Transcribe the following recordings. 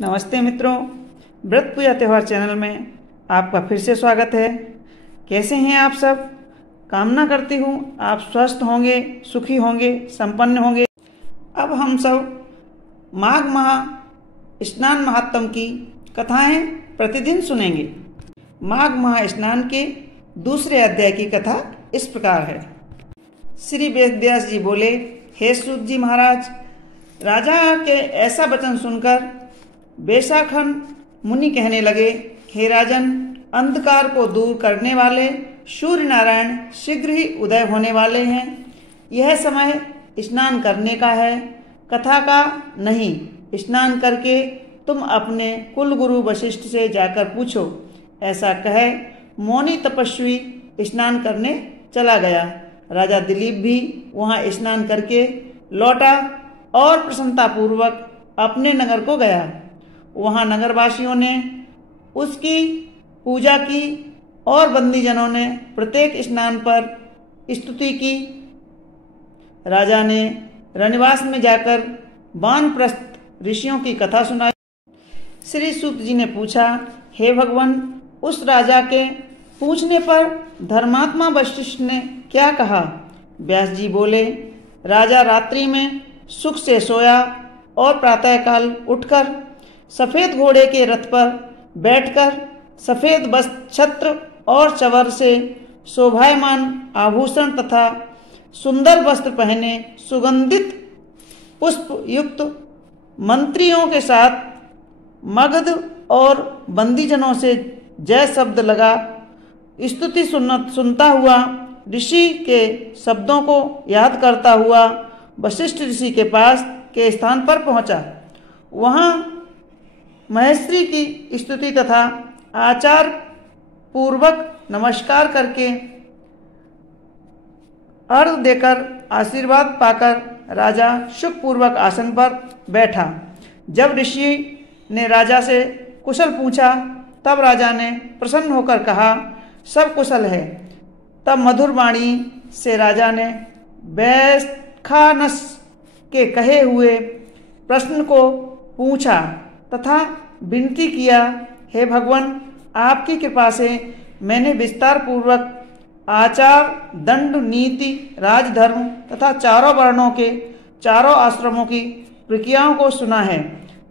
नमस्ते मित्रों, व्रत पूजा त्यौहार चैनल में आपका फिर से स्वागत है। कैसे हैं आप सब? कामना करती हूँ आप स्वस्थ होंगे, सुखी होंगे, संपन्न होंगे। अब हम सब माघ माह स्नान महात्म की कथाएं प्रतिदिन सुनेंगे। माघ माह स्नान के दूसरे अध्याय की कथा इस प्रकार है। श्री वेद व्यास जी बोले, हे सूत जी महाराज, राजा के ऐसा वचन सुनकर बेशाखन मुनि कहने लगे, हे राजन, अंधकार को दूर करने वाले सूर्य नारायण शीघ्र ही उदय होने वाले हैं। यह समय स्नान करने का है, कथा का नहीं। स्नान करके तुम अपने कुल गुरु वशिष्ठ से जाकर पूछो। ऐसा कहे मौनी तपस्वी स्नान करने चला गया। राजा दिलीप भी वहां स्नान करके लौटा और प्रसन्नतापूर्वक अपने नगर को गया। वहां नगरवासियों ने उसकी पूजा की और बंदीजनों ने प्रत्येक स्नान पर स्तुति की। राजा ने रनिवास में जाकर वानप्रस्थ ऋषियों की कथा सुनाई। श्री सूत जी ने पूछा, हे भगवान, उस राजा के पूछने पर धर्मात्मा वशिष्ठ ने क्या कहा? व्यास जी बोले, राजा रात्रि में सुख से सोया और प्रातःकाल उठकर सफेद घोड़े के रथ पर बैठकर सफेद वस्त्र, छत्र और चवर से शोभायमान आभूषण तथा सुंदर वस्त्र पहने सुगंधित पुष्प युक्त मंत्रियों के साथ मगध और बंदीजनों से जय शब्द लगा स्तुति सुनता हुआ, ऋषि के शब्दों को याद करता हुआ वशिष्ठ ऋषि के पास के स्थान पर पहुंचा। वहां महेश्वरी की स्तुति तथा आचार पूर्वक नमस्कार करके अर्घ देकर आशीर्वाद पाकर राजा सुखपूर्वक आसन पर बैठा। जब ऋषि ने राजा से कुशल पूछा तब राजा ने प्रसन्न होकर कहा, सब कुशल है। तब मधुर वाणी से राजा ने बैखानस के कहे हुए प्रश्न को पूछा तथा विनती किया, हे भगवान, आपकी कृपा से मैंने विस्तार पूर्वक आचार, दंड, नीति, राजधर्म तथा चारों वर्णों के चारों आश्रमों की प्रक्रियाओं को सुना है।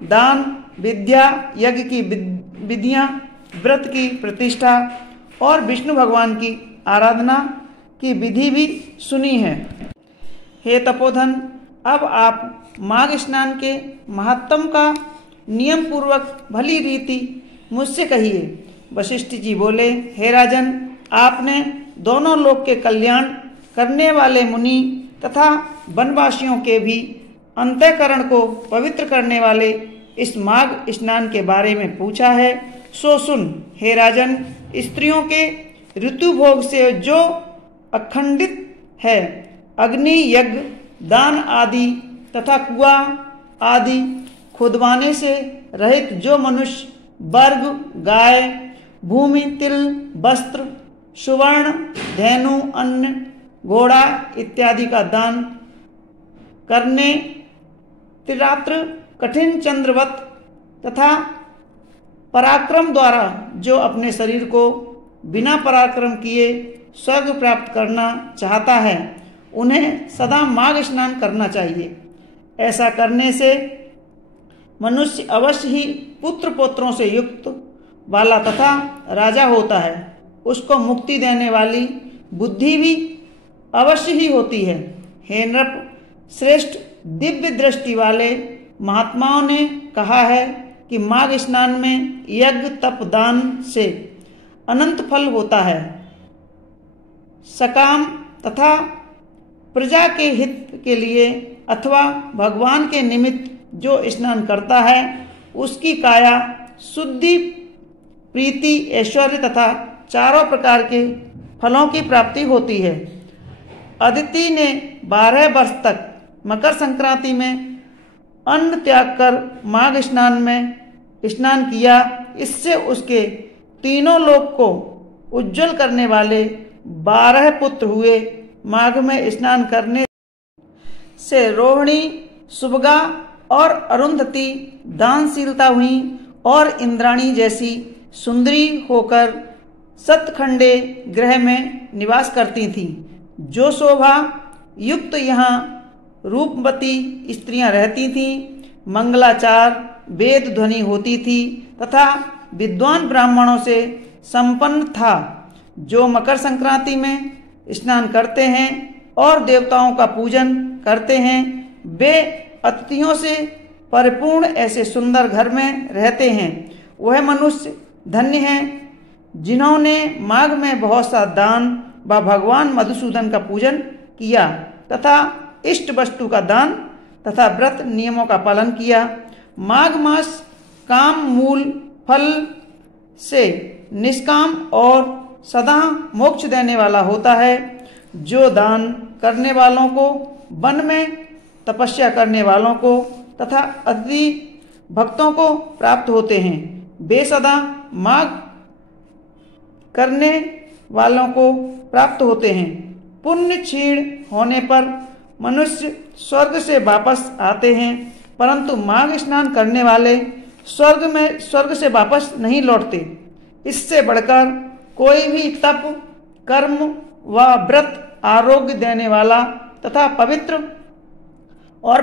दान, विद्या, यज्ञ की विधियां, व्रत की प्रतिष्ठा और विष्णु भगवान की आराधना की विधि भी सुनी है। हे तपोधन, अब आप माघ स्नान के महात्म का नियम पूर्वक भली रीति मुझसे कहिए। वशिष्ठ जी बोले, हे राजन, आपने दोनों लोक के कल्याण करने वाले मुनि तथा वनवासियों के भी अंतःकरण को पवित्र करने वाले इस माघ स्नान के बारे में पूछा है, सो सुन। हे राजन, स्त्रियों के ऋतु भोग से जो अखंडित है, अग्नि, यज्ञ, दान आदि तथा कुआं आदि खुदवाने से रहित जो मनुष्य वर्ग, गाय, भूमि, तिल, वस्त्र, सुवर्ण, धेनु, अन्न, घोड़ा इत्यादि का दान करने, त्रिरात्र कठिन चंद्रवत तथा पराक्रम द्वारा जो अपने शरीर को बिना पराक्रम किए स्वर्ग प्राप्त करना चाहता है, उन्हें सदा माघ स्नान करना चाहिए। ऐसा करने से मनुष्य अवश्य ही पुत्र पौत्रों से युक्त वाला तथा राजा होता है। उसको मुक्ति देने वाली बुद्धि भी अवश्य ही होती है। हे नृप श्रेष्ठ, दिव्य दृष्टि वाले महात्माओं ने कहा है कि माघ स्नान में यज्ञ, तप, दान से अनंत फल होता है। सकाम तथा प्रजा के हित के लिए अथवा भगवान के निमित्त जो स्नान करता है, उसकी काया शुद्धि, प्रीति, ऐश्वर्य तथा चारों प्रकार के फलों की प्राप्ति होती है। अदिति ने 12 वर्ष तक मकर संक्रांति में अन्न त्याग कर माघ स्नान में स्नान किया। इससे उसके तीनों लोक को उज्जवल करने वाले 12 पुत्र हुए। माघ में स्नान करने से रोहिणी, सुभगा और अरुंधति दानशीलता हुई और इंद्राणी जैसी सुंदरी होकर सतखंडे गृह में निवास करती थीं। जो शोभा युक्त यहाँ रूपवती स्त्रियां रहती थीं, मंगलाचार वेद ध्वनि होती थी तथा विद्वान ब्राह्मणों से संपन्न था। जो मकर संक्रांति में स्नान करते हैं और देवताओं का पूजन करते हैं, वे अतिथियों से परिपूर्ण ऐसे सुंदर घर में रहते हैं। वह मनुष्य धन्य हैं जिन्होंने माघ में बहुत सा दान व भगवान मधुसूदन का पूजन किया तथा इष्ट वस्तु का दान तथा व्रत नियमों का पालन किया। माघ मास काम मूल फल से निष्काम और सदा मोक्ष देने वाला होता है। जो दान करने वालों को, वन में तपस्या करने वालों को तथा अति भक्तों को प्राप्त होते हैं, वे सदा माघ करने वालों को प्राप्त होते हैं। पुण्य क्षीण होने पर मनुष्य स्वर्ग से वापस आते हैं, परंतु माघ स्नान करने वाले स्वर्ग से वापस नहीं लौटते। इससे बढ़कर कोई भी तप, कर्म व व्रत आरोग्य देने वाला तथा पवित्र और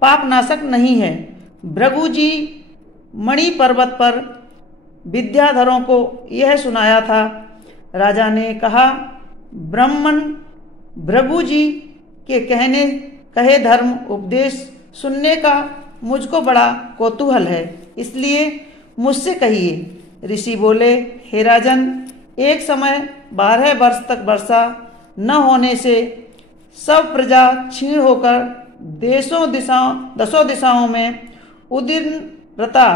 पापनाशक नहीं है। भृगु जी मणि पर्वत पर विद्याधरों को यह सुनाया था। राजा ने कहा, ब्राह्मण भृगु जी के कहे धर्म उपदेश सुनने का मुझको बड़ा कौतूहल है, इसलिए मुझसे कहिए। ऋषि बोले, हे राजन, एक समय 12 वर्ष तक वर्षा न होने से सब प्रजा क्षीण होकर दसों दिशाओं में उद्विग्नता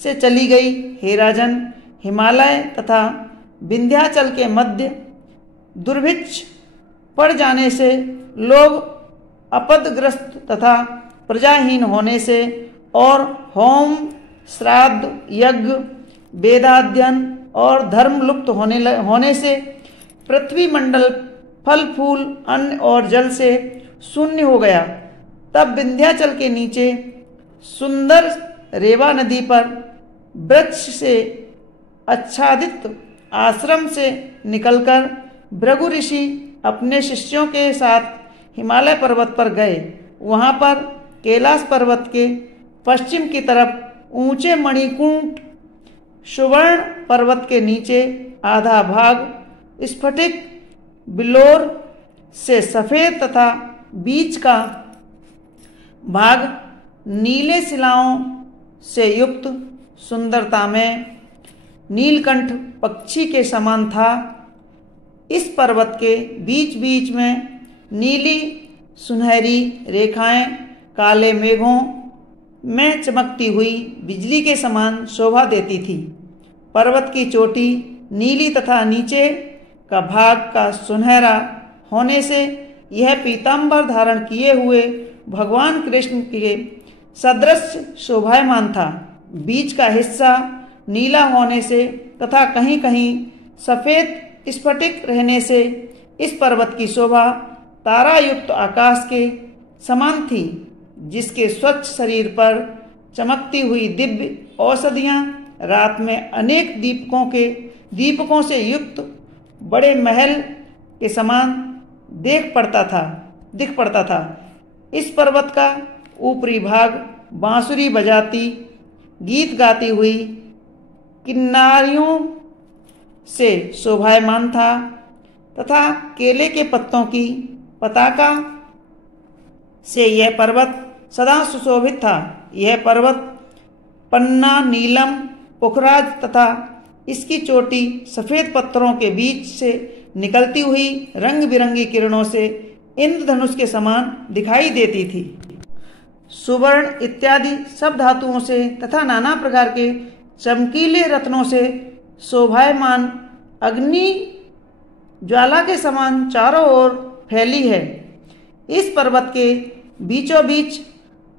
से चली गई। हे राजन, हिमालय तथा विंध्याचल के मध्य दुर्भिक्ष पड़ जाने से, लोग अपदग्रस्त तथा प्रजाहीन होने से और होम, श्राद्ध, यज्ञ, वेदाध्ययन और धर्म लुप्त होने से पृथ्वी मंडल फल फूल, अन्न और जल से शून्य हो गया। तब विंध्याचल के नीचे सुंदर रेवा नदी पर वृक्ष से आच्छादित आश्रम से निकलकर भृगु ऋषि अपने शिष्यों के साथ हिमालय पर्वत पर गए। वहां पर कैलाश पर्वत के पश्चिम की तरफ ऊंचे मणिकूट, सुवर्ण पर्वत के नीचे आधा भाग स्फटिक बिलोर से सफेद तथा बीच का भाग नीले शिलाओं से युक्त सुंदरता में नीलकंठ पक्षी के समान था। इस पर्वत के बीच बीच में नीली सुनहरी रेखाएं काले मेघों में चमकती हुई बिजली के समान शोभा देती थी। पर्वत की चोटी नीली तथा नीचे का भाग का सुनहरा होने से यह पीतांबर धारण किए हुए भगवान कृष्ण के सदृश शोभायमान था। बीच का हिस्सा नीला होने से तथा कहीं कहीं सफेद स्फटिक रहने से इस पर्वत की शोभा तारायुक्त आकाश के समान थी, जिसके स्वच्छ शरीर पर चमकती हुई दिव्य औषधियां रात में अनेक दीपकों से युक्त बड़े महल के समान दिख पड़ता था। इस पर्वत का ऊपरी भाग बांसुरी बजाती, गीत गाती हुई किन्नारियों से शोभायमान था तथा केले के पत्तों की पताका से यह पर्वत सदा सुशोभित था। यह पर्वत पन्ना, नीलम, पुखराज तथा इसकी चोटी सफेद पत्थरों के बीच से निकलती हुई रंग बिरंगी किरणों से इंद्रधनुष के समान दिखाई देती थी। सुवर्ण इत्यादि सब धातुओं से तथा नाना प्रकार के चमकीले रत्नों से शोभायमान अग्नि ज्वाला के समान चारों ओर फैली है। इस पर्वत के बीचों बीच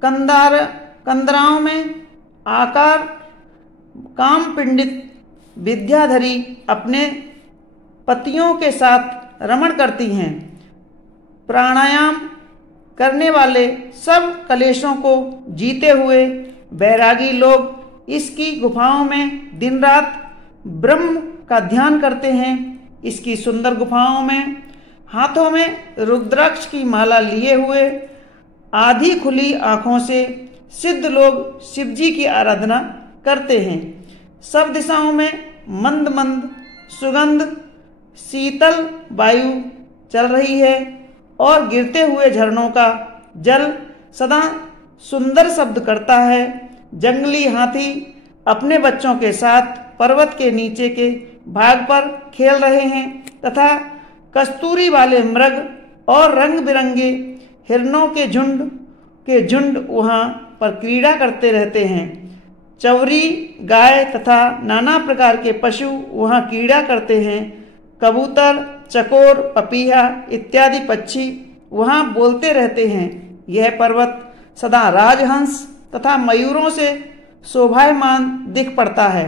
कंदराओं में आकार काम पिंडित विद्याधरी अपने पतियों के साथ रमण करती हैं। प्राणायाम करने वाले सब कलेशों को जीते हुए बैरागी लोग इसकी गुफाओं में दिन रात ब्रह्म का ध्यान करते हैं। इसकी सुंदर गुफाओं में हाथों में रुद्राक्ष की माला लिए हुए आधी खुली आंखों से सिद्ध लोग शिव जी की आराधना करते हैं। सब दिशाओं में मंद मंद सुगंध शीतल वायु चल रही है और गिरते हुए झरनों का जल सदा सुंदर शब्द करता है। जंगली हाथी अपने बच्चों के साथ पर्वत के नीचे के भाग पर खेल रहे हैं तथा कस्तूरी वाले मृग और रंग बिरंगे हिरणों के झुंड वहाँ पर क्रीड़ा करते रहते हैं। चवरी गाय तथा नाना प्रकार के पशु वहाँ क्रीड़ा करते हैं। कबूतर, चकोर, पपीहा इत्यादि पक्षी वहाँ बोलते रहते हैं। यह पर्वत सदा राजहंस तथा मयूरों से शोभायमान दिख पड़ता है।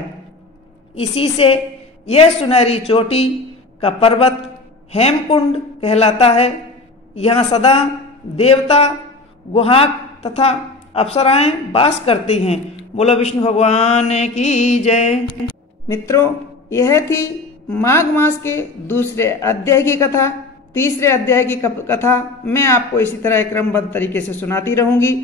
इसी से यह सुनहरी चोटी का पर्वत हेमकुंड कहलाता है। यहाँ सदा देवता, गुहाक तथा अप्सराएं वास करती हैं। बोलो विष्णु भगवान की जय। मित्रों, यह थी माघ मास के दूसरे अध्याय की कथा। तीसरे अध्याय की कथा मैं आपको इसी तरह क्रमबद्ध तरीके से सुनाती रहूंगी।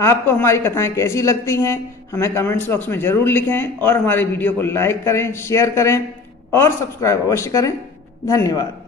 आपको हमारी कथाएं कैसी लगती हैं हमें कमेंट्स बॉक्स में ज़रूर लिखें और हमारे वीडियो को लाइक करें, शेयर करें और सब्सक्राइब अवश्य करें। धन्यवाद।